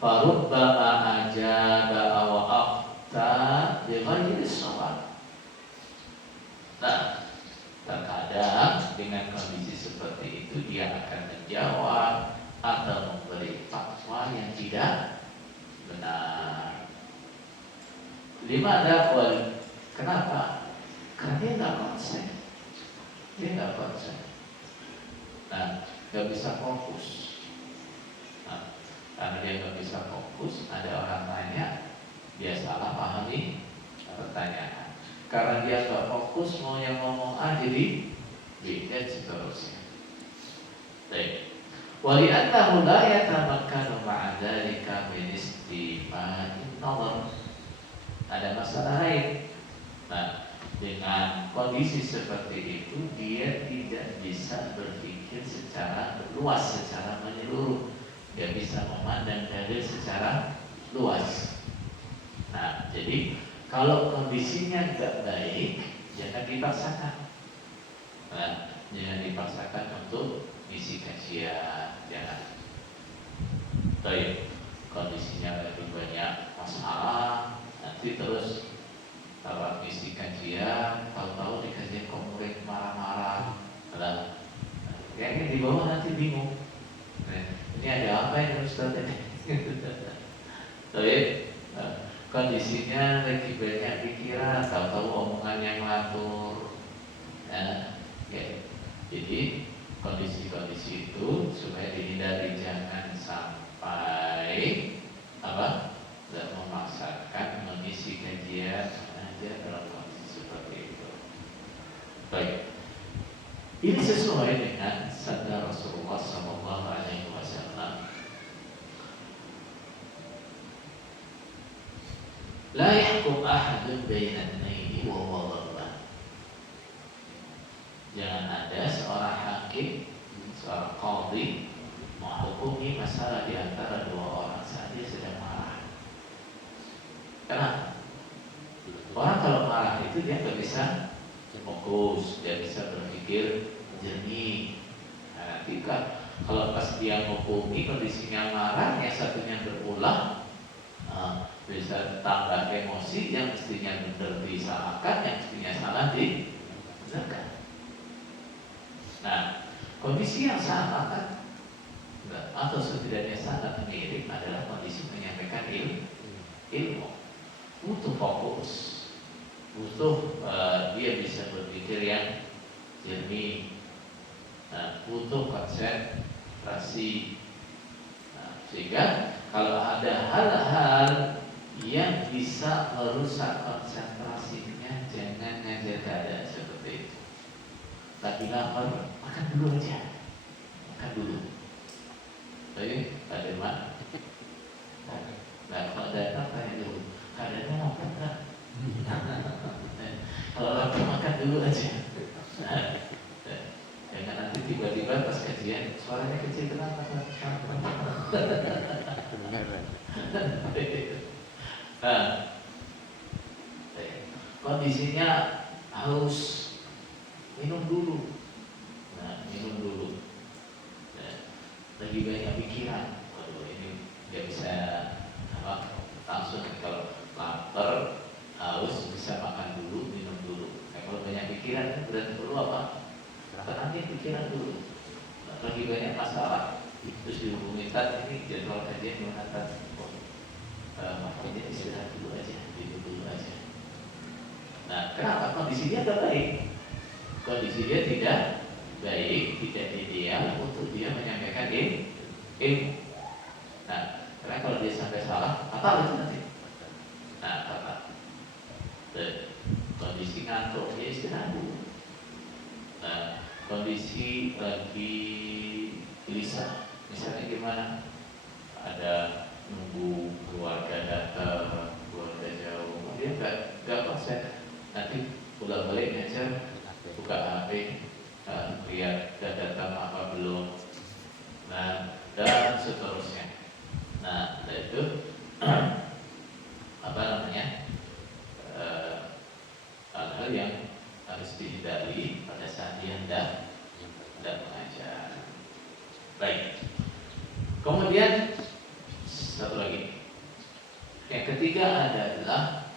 Farubbama ajaba aw afta bi ghairi shawab. Nah, terkadang dengan kondisi seperti itu dia akan menjawab atau memberi fatwa yang tidak benar. Limada wal, kenapa? Karena dia nggak konsen. Nah, nggak bisa fokus. Nah, karena dia nggak bisa fokus, ada orang tanya, dia salah pahami pertanyaan. Karena dia nggak fokus, mau yang ngomong A jadi B dan seterusnya. Baik. Wali'annahu la yatamakkanu ma'a dzalika min istima'in nazar. Ada masalah lain. Nah, dengan kondisi seperti itu dia tidak bisa berpikir secara luas, secara menyeluruh. dia bisa memandang dalil secara luas. Nah, jadi kalau kondisinya nggak baik, jangan dipaksakan. Nah, jangan dipaksakan untuk isi kajian, jangan. Baik, kondisinya lebih banyak masalah, nanti terus kalau isi kajian, tahu-tahu di kajian kok murid marah-marah, lah, kayaknya di bawah nanti bingung. Nah, ini ada apa yang harus terjadi? Baik, kondisinya lagi banyak pikiran, tahu-tahu omongannya ngatur. Nah, ya. Jadi kondisi-kondisi itu supaya dihindari, jangan sampai apa? Tidak memaksakan mengisi kajian aja dalam kondisi seperti itu. Baik, ini sesuai dengan sabda Rasulullah SAW. La yahkum ahadun bainan naini wa huwa ghadban. Jangan ada seorang hakim, seorang qadhi menghukumi masalah di antara dua orang saat dia sedang marah. Kenapa? Orang kalau marah itu dia nggak bisa fokus, dia bisa berpikir jernih. Nah, nanti kalau pas dia menghukumi kondisinya marah, yang satunya berulang, bisa tambah emosi, yang mestinya benar disalahkan, yang mestinya salah dibenarkan. Nah, kondisi yang sama kan, atau setidaknya sangat mirip adalah kondisi menyampaikan ilmu. Butuh fokus, butuh dia bisa berpikir yang jernih, butuh konsentrasi. Sehingga kalau ada hal-hal yang bisa merusak konsentrasinya, jangan ngajar keadaan seperti itu. Tapi lapar, makan dulu aja, makan dulu. Baik, Pak Dirman. Nah, kalau datang tanya dulu, keadaannya lapar kan? Kalau lapar makan dulu aja. Jangan nanti tiba-tiba pas kajian suaranya kecil, kenapa? Nah, kondisinya haus, minum dulu. Nah, minum dulu. Nah, lagi banyak pikiran. Waduh, ini nggak bisa langsung. Kalau lapar, haus, bisa makan dulu, minum dulu. Kalau banyak pikiran, berarti perlu apa? Tenangin pikiran dulu. Lagi banyak masalah, terus dihubungi Tat, ini jadwal kajian gimana Tat? Makanya istirahat dulu aja, tidur dulu aja. Nah, kenapa? Kondisi dia tidak baik. Kondisi dia tidak baik, tidak ideal untuk dia menyampaikan ilmu. Nah, karena kalau dia sampai salah, apa itu nanti? Nah, apa? Kondisi ngantuk, dia istirahat dulu. Nah, kondisi lagi gelisah, misalnya gimana? Ada nunggu keluarga datang, keluarga jauh, dia nggak konsen. Nanti pulang balik aja, buka HP, lihat udah datang apa belum. Nah, dan seterusnya. Nah, itu apa namanya? Hal-hal yang harus dihindari pada saat dia hendak mengajar. Baik. Kemudian satu lagi. Yang ketiga adalah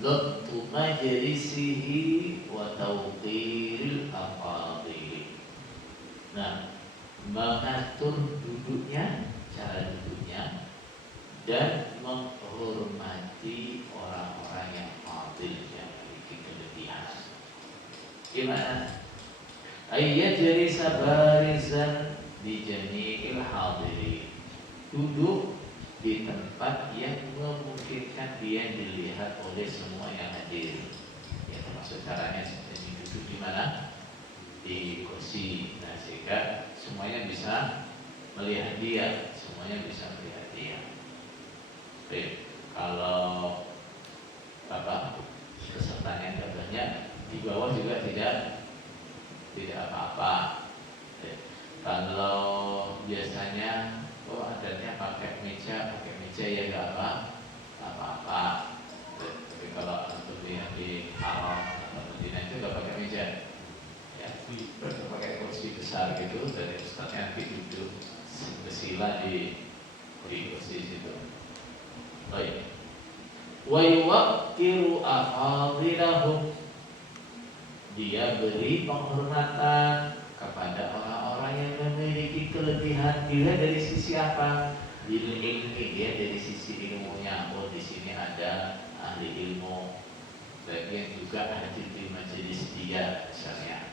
dhabtu majlisihi wa tawqiril afadil. Nah, mengatur duduknya, cara duduknya, dan menghormati orang-orang yang fadil, yang memiliki kelebihan. Gimana? Ayyajlisa barizan di jami'il hadirin. Duduk di tempat yang memungkinkan dia dilihat oleh semua yang hadir. Ya, termasuk caranya seperti duduk di mana? Di kursi. Nah, sehingga semuanya bisa melihat dia, semuanya bisa melihat dia. Oke, kalau pesertanya tidak banyak, di bawah juga tidak apa-apa. Kalau biasanya oh adatnya pakai meja ya nggak apa-apa. Tapi kalau untuk di Arab atau Medina itu nggak pakai meja, ya, pakai kursi besar gitu, dari ustadznya nanti duduk bersila di kursi situ. Baik. Wa yuwaqqiru afadilahum, dia beri penghormatan kepada orang-orang yang memiliki kelebihan. Dilihat dari sisi apa? Ilmi, dia dari sisi ilmunya. Oh, di sini ada ahli ilmu, bagian juga hadir di majelis dia misalnya.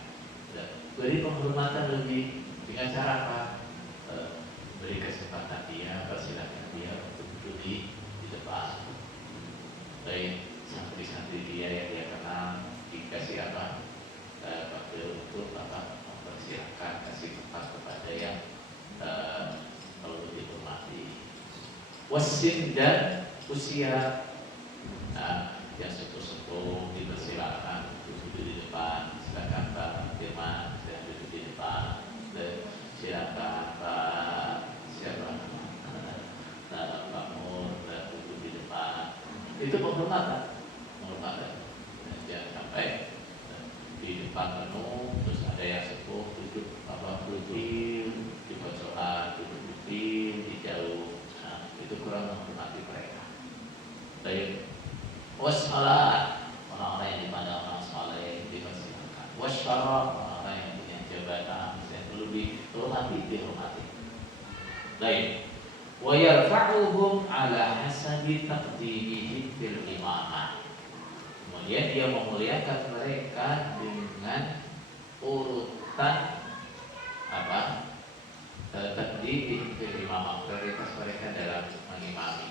Beri penghormatan lebih dengan cara apa? Beri kesempatan dia, persilakan dia untuk duduk di depan. Baik, santri-santri dia yang dia kenal dikasih apa? Pakai untuk apa? Mempersilahkan, kasih tempat kepada yang perlu dihormati. Wasin dan usia, yang sepuh-sepuh dipersilakan duduk di depan. Silakan Pak Firman, saya duduk di depan. Dan silakan Pak siapa? Pak Mur, duduk di depan. Itu penghormatan. Jangan sampai di depan penuh, terus ada yang sepuh duduk di pojokan, duduk di jauh. Nah, itu kurang menghormati mereka. Baik. Wassalat, orang-orang yang dimana orang saleh dipersilakan. Wasyara, orang-orang yang punya jabatan yang perlu dihormati. Baik. Wa yarfa'uhum ala hasabi taqdimihim fil imamah. Kemudian dia memuliakan mereka dengan urutan apa? Taqdimihim fil imamah, prioritas mereka dalam mengimami.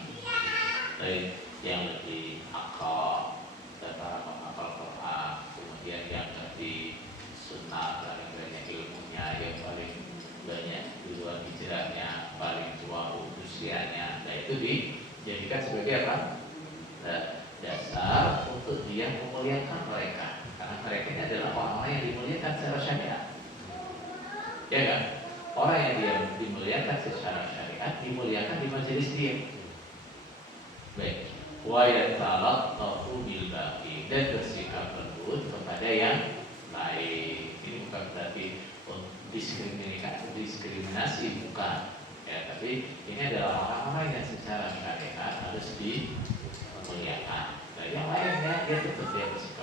Baik, yang lebih akal dan para penghafal Quran, kemudian yang lebih sunnah, paling banyak ilmunya, yang paling banyak duluan hijrahnya, paling tua usianya. Nah, itu dijadikan sebagai apa? Dasar untuk dia memuliakan mereka, karena mereka ini adalah orang-orang yang dimuliakan secara syariat, ya kan? Orang yang dia dimuliakan secara syariat dimuliakan di majelis dia. Baik. Wa yatalattafu bil baqi, dan bersikap lembut kepada yang lain. Ini bukan berarti diskriminasi, bukan. Ya, tapi ini adalah orang-orang yang secara syariat harus dimuliakan. Dan yang lainnya dia tetap dia bersikap